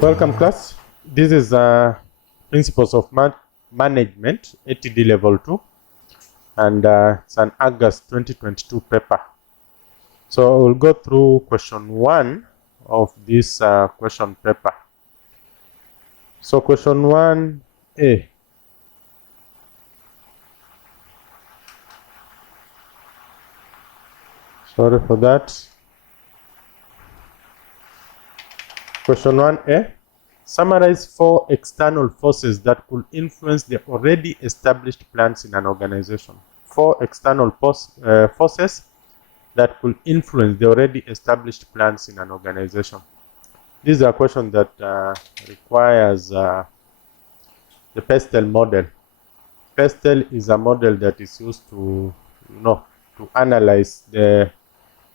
Welcome class. This is Principles of Management ATD Level 2 and it's an August 2022 paper. So we'll go through question 1 of this question paper. So question 1A. Sorry for that. Question 1A. Summarize 4 external forces that could influence the already established plans in an organization. 4 external forces that could influence the already established plans in an organization. This is a question that requires the PESTEL model. PESTEL is a model that is used to, to analyze the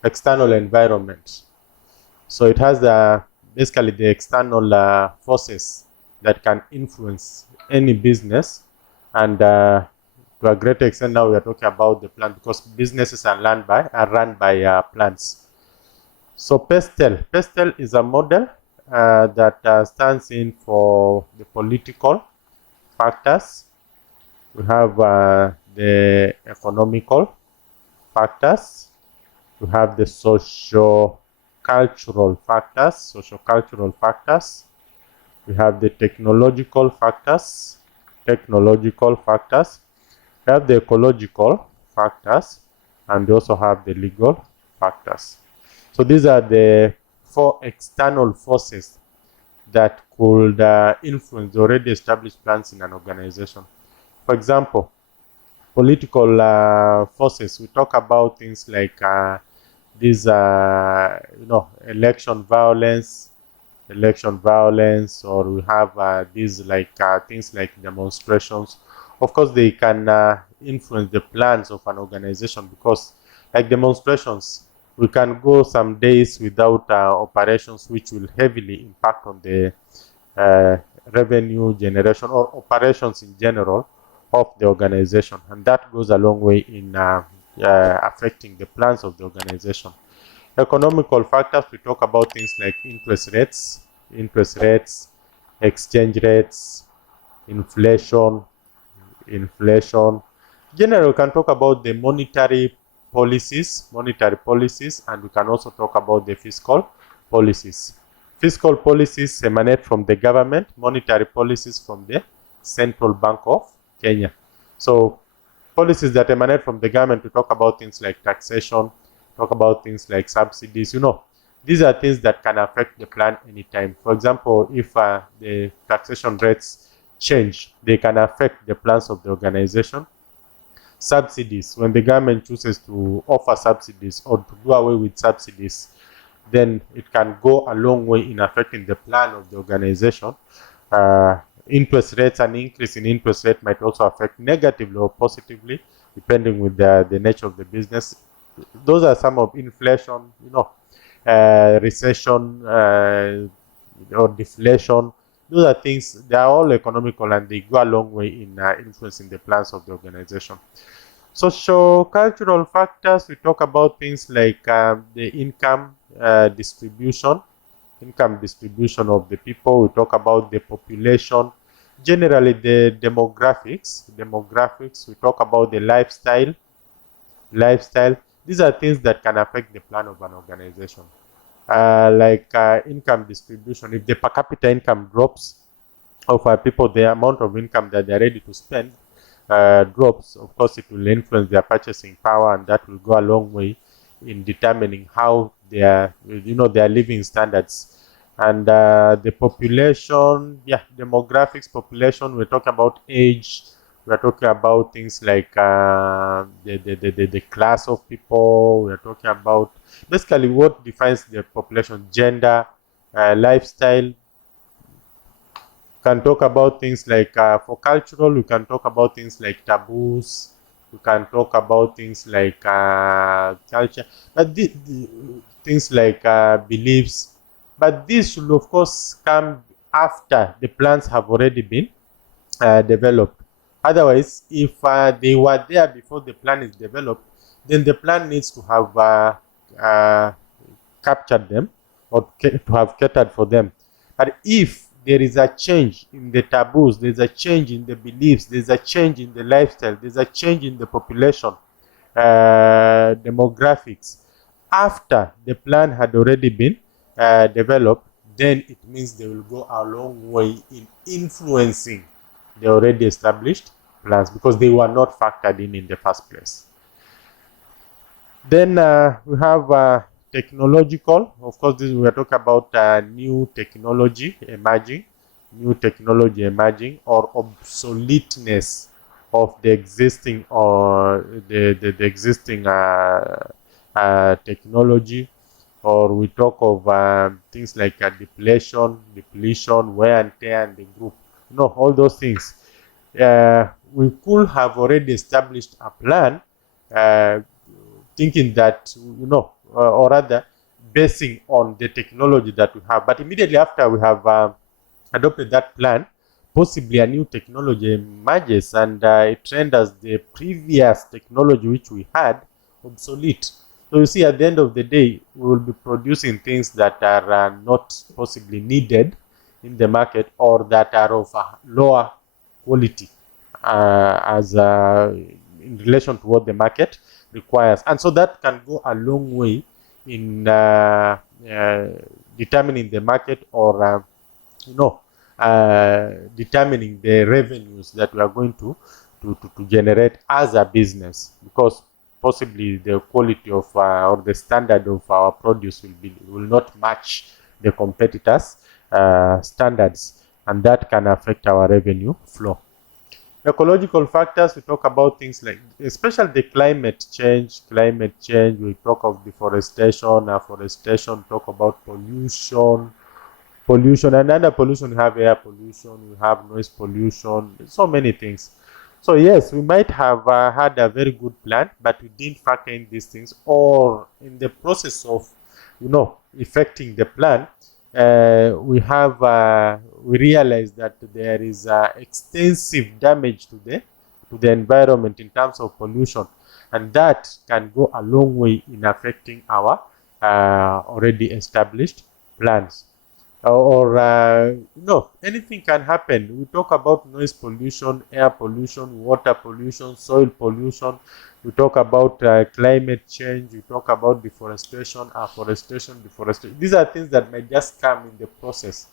external environment. So it has basically the external forces that can influence any business, and to a great extent now we are talking about the plan, because businesses are run by plans. So PESTEL is a model that stands in for the political factors. We have the economical factors. We have the socio-cultural factors. We have the technological factors. We have the ecological factors, and we also have the legal factors. So these are the 4 external forces that could influence the already established plans in an organization. For example, political forces, we talk about things like these election violence, or we have these things like demonstrations. Of course, they can influence the plans of an organization, because like demonstrations, we can go some days without operations, which will heavily impact on the revenue generation or operations in general of the organization, and that goes a long way in affecting the plans of the organization. Economical factors, we talk about things like interest rates, exchange rates, inflation. Generally, we can talk about the monetary policies, and we can also talk about the fiscal policies. Fiscal policies emanate from the government, monetary policies from the Central Bank of Kenya. So policies that emanate from the government, we talk about things like taxation, talk about things like subsidies. These are things that can affect the plan anytime. For example, if the taxation rates change, they can affect the plans of the organization. Subsidies, when the government chooses to offer subsidies or to do away with subsidies, then it can go a long way in affecting the plan of the organization. Interest rates, an increase in interest rate might also affect negatively or positively, depending with the nature of the business. Those are some of inflation, recession or deflation. Those are things, they are all economical, and they go a long way in influencing the plans of the organization. Socio-cultural factors, we talk about things like the income distribution of the people. We talk about the population, generally the demographics. We talk about the lifestyle. These are things that can affect the plan of an organization. Income distribution, if the per capita income drops of people, the amount of income that they're ready to spend drops. Of course, it will influence their purchasing power, and that will go a long way in determining how their living standards. And the population, demographics, population, we're talking about age, we're talking about things like the class of people. We're talking about basically what defines the population, gender, lifestyle. Can talk about things like for cultural, we can talk about things like taboos. We can talk about things like culture, but things like beliefs. But this should, of course, come after the plans have already been developed. Otherwise, if they were there before the plan is developed, then the plan needs to have captured them, or to have catered for them. But if there is a change in the taboos, there's a change in the beliefs, there's a change in the lifestyle, there's a change in the population demographics after the plan had already been developed, then it means they will go a long way in influencing the already established plans because they were not factored in the first place. Then we have technological. Of course, this we are talking about new technology emerging or obsoleteness of the existing or the existing technology, or we talk of things like depletion, wear and tear in the group. All those things. We could have already established a plan, thinking that, or rather basing on the technology that we have. But immediately after we have adopted that plan, possibly a new technology emerges and it renders the previous technology which we had obsolete. So you see, at the end of the day, we will be producing things that are not possibly needed in the market, or that are of a lower quality as in relation to what the market requires. And so that can go a long way in determining the market, or determining the revenues that we are going to generate as a business, because possibly the quality of or the standard of our produce will not match the competitors' standards, and that can affect our revenue flow. Ecological factors, we talk about things like, especially the climate change. We talk of deforestation, afforestation, talk about pollution, and under pollution we have air pollution, we have noise pollution, so many things. So yes, we might have had a very good plan, but we didn't factor in these things, or in the process of effecting the plan, we realize that there is extensive damage to the environment in terms of pollution, and that can go a long way in affecting our already established plans. Or anything can happen. We talk about noise pollution, air pollution, water pollution, soil pollution. We talk about climate change. We talk about deforestation, afforestation, deforestation. These are things that might just come in the process,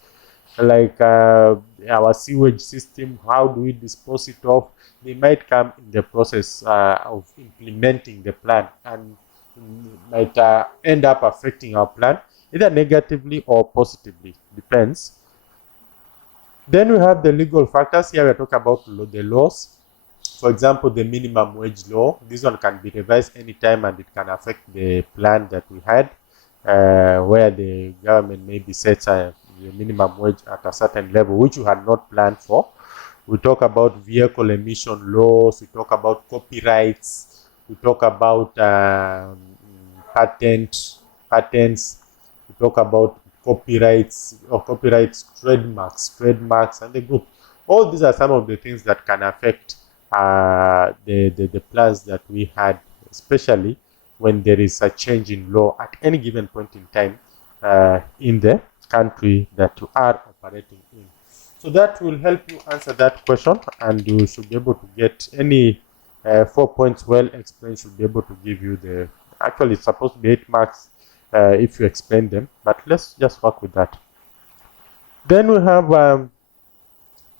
like our sewage system. How do we dispose it off? They might come in the process of implementing the plan, and might end up affecting our plan, either negatively or positively, depends. Then we have the legal factors. Here we are talking about the laws. For example, the minimum wage law. This one can be revised anytime, and it can affect the plan that we had, where the government maybe sets the minimum wage at a certain level, which we had not planned for. We talk about vehicle emission laws. We talk about copyrights. We talk about patents. We talk about copyrights, trademarks, and the group. All these are some of the things that can affect the plans that we had, especially when there is a change in law at any given point in time in the country that you are operating in. So that will help you answer that question, and you should be able to get any 4 points well explained. Should be able to give you the, actually it's supposed to be 8 marks if you explain them, but let's just work with that. Then we have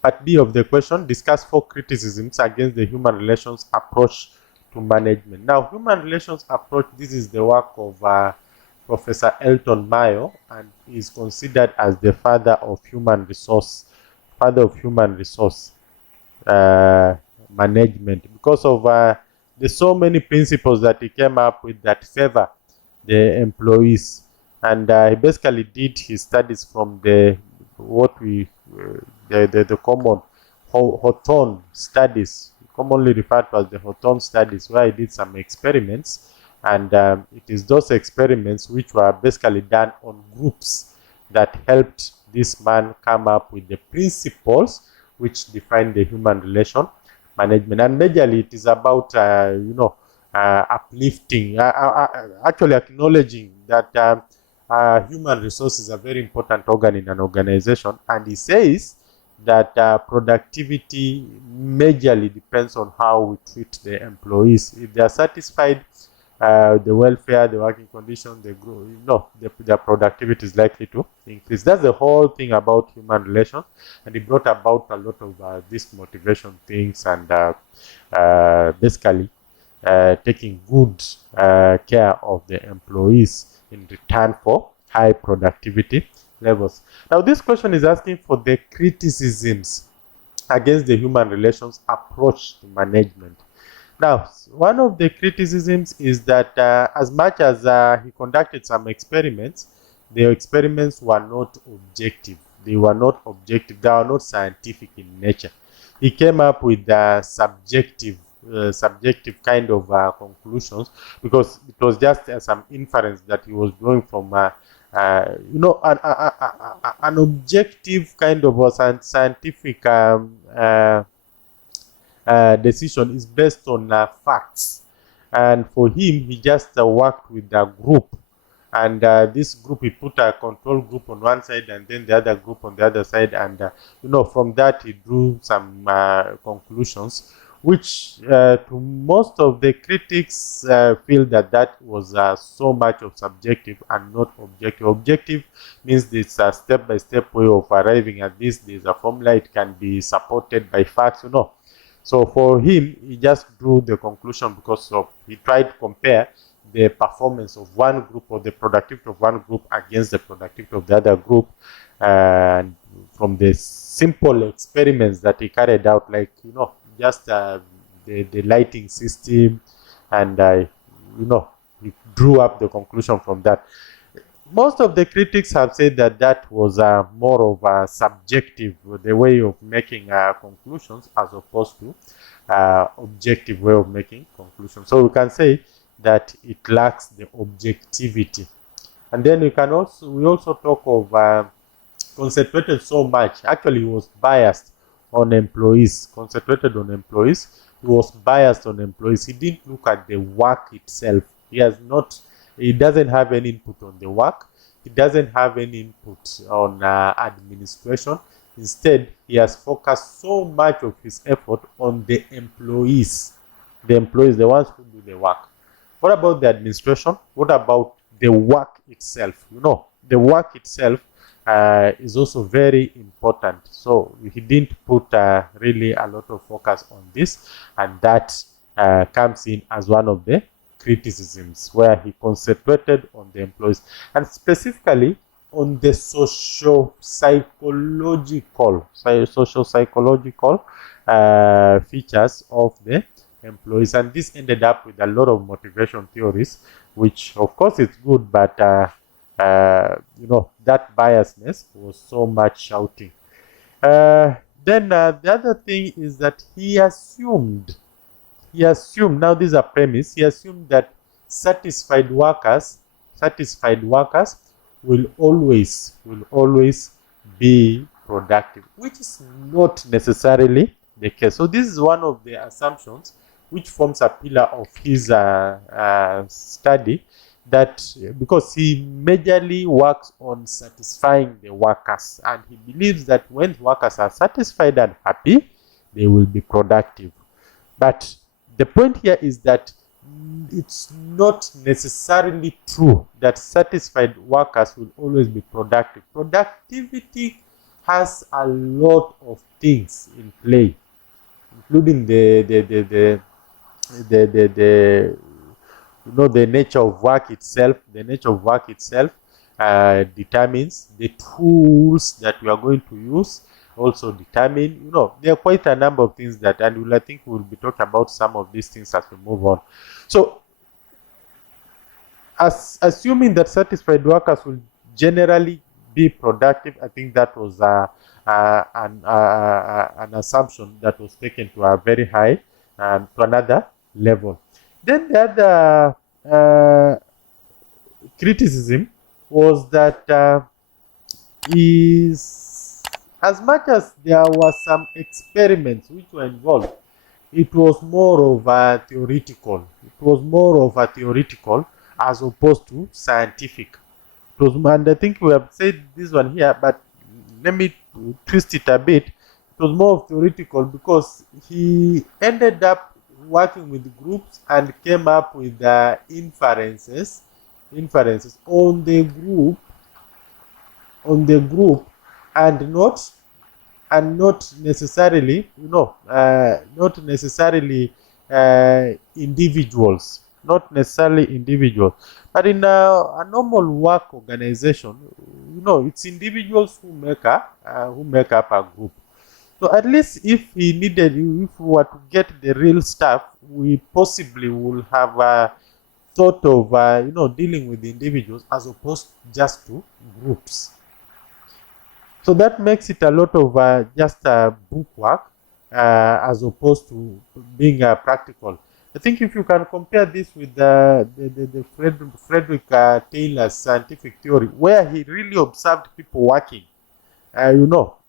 part B of the question: discuss 4 criticisms against the human relations approach to management. Now, human relations approach, this is the work of Professor Elton Mayo, and is considered as the father of human resource management, because of the so many principles that he came up with that favor the employees. And he basically did his studies from the common Hawthorne studies, commonly referred to as the Hawthorne studies, where he did some experiments, and it is those experiments which were basically done on groups that helped this man come up with the principles which define the human relation management. And majorly it is about uplifting, actually acknowledging that human resources is a very important organ in an organization, and he says that productivity majorly depends on how we treat the employees. If they are satisfied, the welfare, the working conditions, their productivity is likely to increase. That's the whole thing about human relations, and it brought about a lot of these motivation things, and basically taking good care of the employees in return for high productivity levels. Now, this question is asking for the criticisms against the human relations approach to management. Now, one of the criticisms is that as much as he conducted some experiments, the experiments were not objective. They were not objective. They were not scientific in nature. He came up with subjective kind of conclusions, because it was just some inference that he was drawing from an objective kind of scientific decision is based on facts. And for him, he just worked with a group, and this group, he put a control group on one side and then the other group on the other side, and from that he drew some conclusions, which to most of the critics feel that was so much of subjective and not objective. Objective means this step-by-step way of arriving at this. There's a formula, it can be supported by facts, So for him, he just drew the conclusion because he tried to compare the performance of one group, or the productivity of one group against the productivity of the other group. And from the simple experiments that he carried out, like, just the lighting system, and, he drew up the conclusion from that. Most of the critics have said that was more of a subjective, the way of making conclusions, as opposed to objective way of making conclusions. So we can say that it lacks the objectivity. And then we also talk of concentrated so much. Actually, he was biased on employees, concentrated on employees. He was biased on employees. He didn't look at the work itself. He doesn't have any input on the work. He doesn't have any input on administration. Instead, he has focused so much of his effort on the employees, the ones who do the work. What about the administration? What about the work itself? The work itself is also very important. So he didn't put really a lot of focus on this, and that comes in as one of the criticisms, where he concentrated on the employees, and specifically on the social psychological features of the employees. And this ended up with a lot of motivation theories, which of course is good, but that biasness was so much shouting. Then the other thing is that he assumed, now this is a premise, he assumed that satisfied workers will always be productive, which is not necessarily the case. So this is one of the assumptions which forms a pillar of his study, that because he majorly works on satisfying the workers, and he believes that when workers are satisfied and happy, they will be productive. But the point here is that it's not necessarily true that satisfied workers will always be productive. Productivity has a lot of things in play, including the nature of work itself. The nature of work itself determines the tools that we are going to use. Also determine, there are quite a number of things that, and I think we'll be talking about some of these things as we move on. So, assuming that satisfied workers will generally be productive, I think that was an assumption that was taken to a very high, to another level. Then the other criticism was that as much as there were some experiments which were involved, it was more of a theoretical. It was more of a theoretical as opposed to scientific. It and I think we have said this one here, but let me twist it a bit. It was more of theoretical because he ended up working with groups and came up with inferences on the group, and not necessarily, not necessarily individuals, but in a normal work organization, it's individuals who make up a group. So at least if we were to get the real stuff, we possibly will have a thought of dealing with the individuals as opposed just to groups. So that makes it a lot of just book work as opposed to being practical. I think if you can compare this with the Frederick Taylor's scientific theory, where he really observed people working,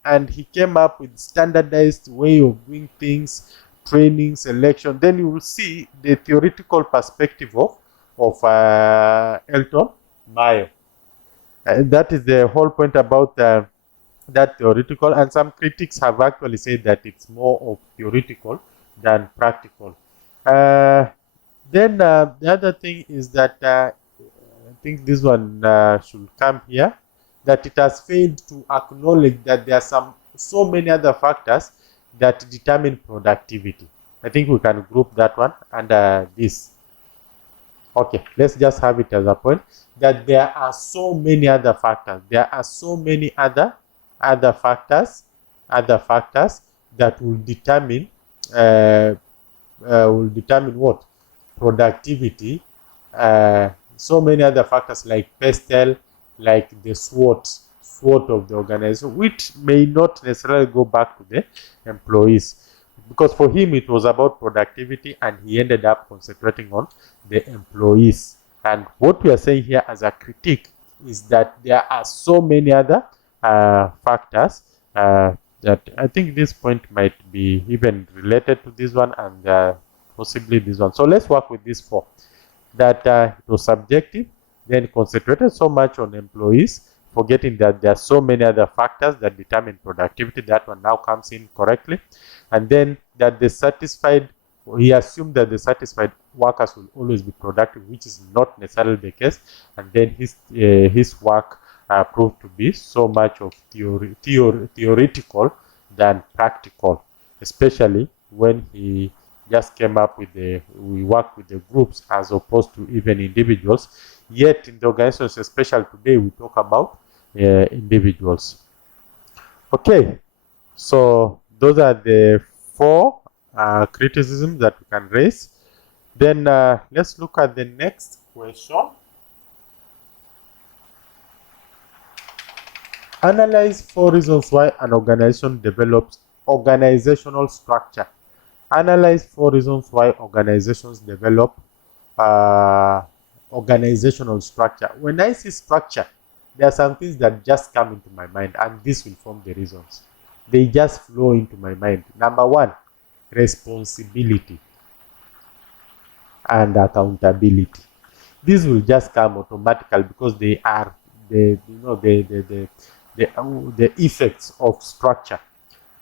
and he came up with standardized way of doing things, training, selection, then you will see the theoretical perspective of Elton Mayo. That is the whole point about that theoretical, and some critics have actually said that it's more of theoretical than practical. Then the other thing is that I think this one should come here, that it has failed to acknowledge that there are so many other factors that determine productivity. I think we can group that one under this. Okay, let's just have it as a point that there are so many other factors. There are so many other factors that will determine what? Productivity. So many other factors like PESTEL, like the SWOT of the organization, which may not necessarily go back to the employees, because for him it was about productivity and he ended up concentrating on the employees. And what we are saying here as a critique is that there are so many other factors that I think this point might be even related to this one and possibly this one. So let's work with these four. That it was subjective, then concentrated so much on employees, forgetting that there are so many other factors that determine productivity. That one now comes in correctly. And then that he assumed that the satisfied workers will always be productive, which is not necessarily the case. And then his work proved to be so much of theoretical than practical, especially when he just came up with we work with the groups as opposed to even individuals. Yet in the organizations, especially today, we talk about individuals. Okay, so those are the four criticisms that we can raise. Then let's look at the next question. Analyze 4 reasons why an organization develops organizational structure. Analyze 4 reasons why organizations develop organizational structure. When I see structure, there are some things that just come into my mind, and this will form the reasons. They just flow into my mind. Number 1, responsibility and accountability. These will just come automatically because they are the effects of structure.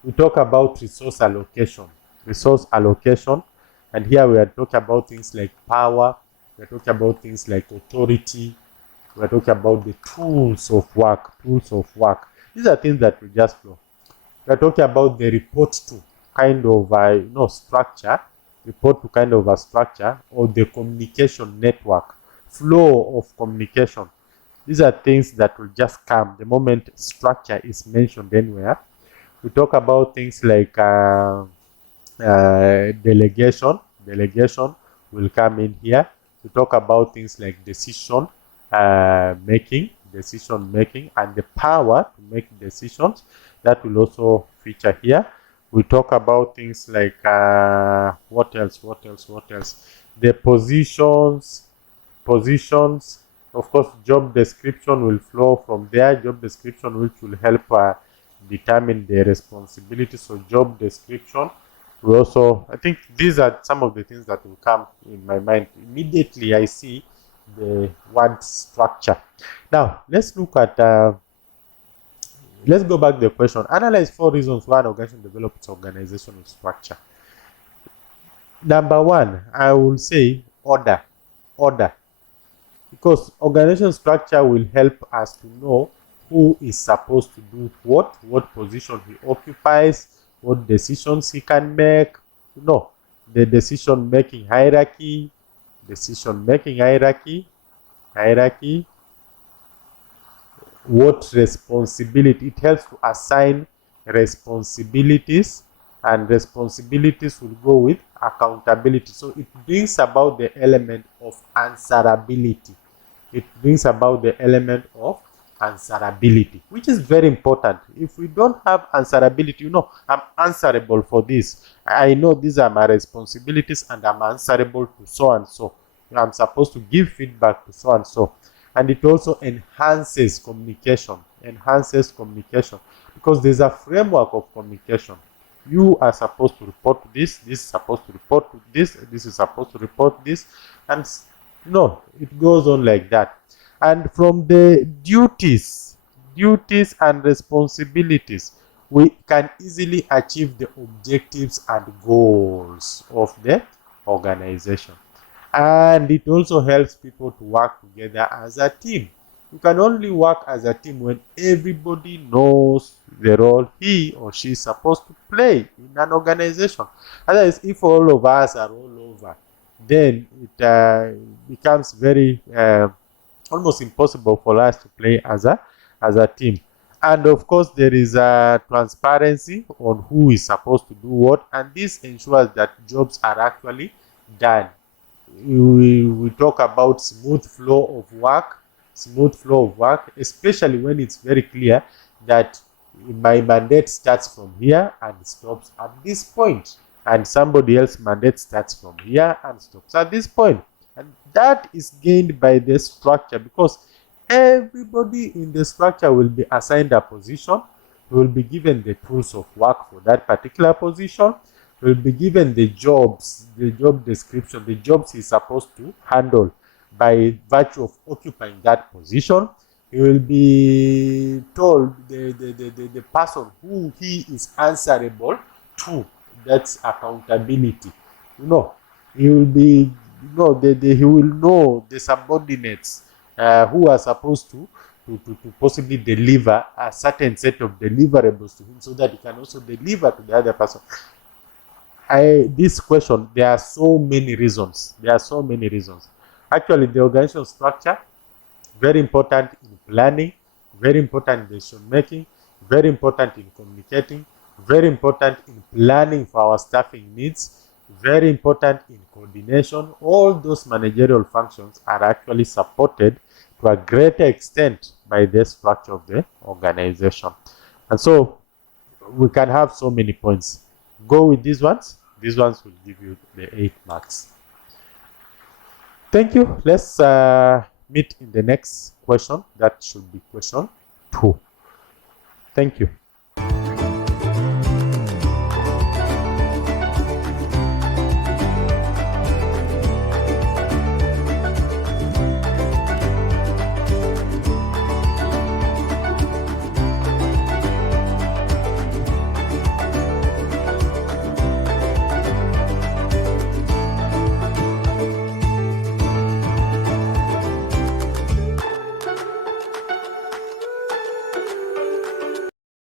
We talk about resource allocation, and here we are talking about things like power, we are talking about things like authority, we are talking about the tools of work. These are things that will just flow. We are talking about the report to kind of structure, a structure, or the communication network, flow of communication. These are things that will just come the moment structure is mentioned anywhere. We talk about things like delegation. Delegation will come in here. We talk about things like decision making, and the power to make decisions. That will also feature here. We talk about things like what else? The positions. Of course, job description will flow from there. Job description, which will help determine the responsibility. So job description. We also, I think these are some of the things that will come in my mind. Immediately I see the word structure. Now, let's look at, let's go back to the question. Analyze 4 reasons why an organization develops its organizational structure. Number 1, I will say order. Order. Because organization structure will help us to know who is supposed to do what position he occupies, what decisions he can make, the decision-making hierarchy, what responsibility. It helps to assign responsibilities, and responsibilities will go with accountability. So it brings about the element of answerability. Which is very important. If we don't have answerability, I'm answerable for this. I know these are my responsibilities and I'm answerable to so and so. I'm supposed to give feedback to so and so. And it also enhances communication. Because there's a framework of communication. You are supposed to report to this is supposed to report to this is supposed to report this, and it goes on like that. And from the duties and responsibilities, we can easily achieve the objectives and goals of the organization. And it also helps people to work together as a team. You can only work as a team when everybody knows the role he or she is supposed to play in an organization. Otherwise, if all of us are all over, then it becomes very almost impossible for us to play as a team. And of course, there is a transparency on who is supposed to do what, and this ensures that jobs are actually done. We talk about smooth flow of work, especially when it's very clear that my mandate starts from here and stops at this point, and somebody else's mandate starts from here and stops at this point. And that is gained by the structure, because everybody in the structure will be assigned a position, will be given the tools of work for that particular position, will be given the jobs, the job description, the jobs he's supposed to handle by virtue of occupying that position. He will be told the person who he is answerable to. That's accountability. He will be, he will know the subordinates who are supposed to possibly deliver a certain set of deliverables to him, so that he can also deliver to the other person. This question, there are so many reasons. Actually, the organizational structure, very important in planning, very important in decision making, very important in communicating, very important in planning for our staffing needs, very important in coordination. All those managerial functions are actually supported to a greater extent by the structure of the organization. And so we can have so many points. Go with these ones. These ones will give you the 8 marks. Thank you. Let's meet in the next question. That should be question 2. Thank you.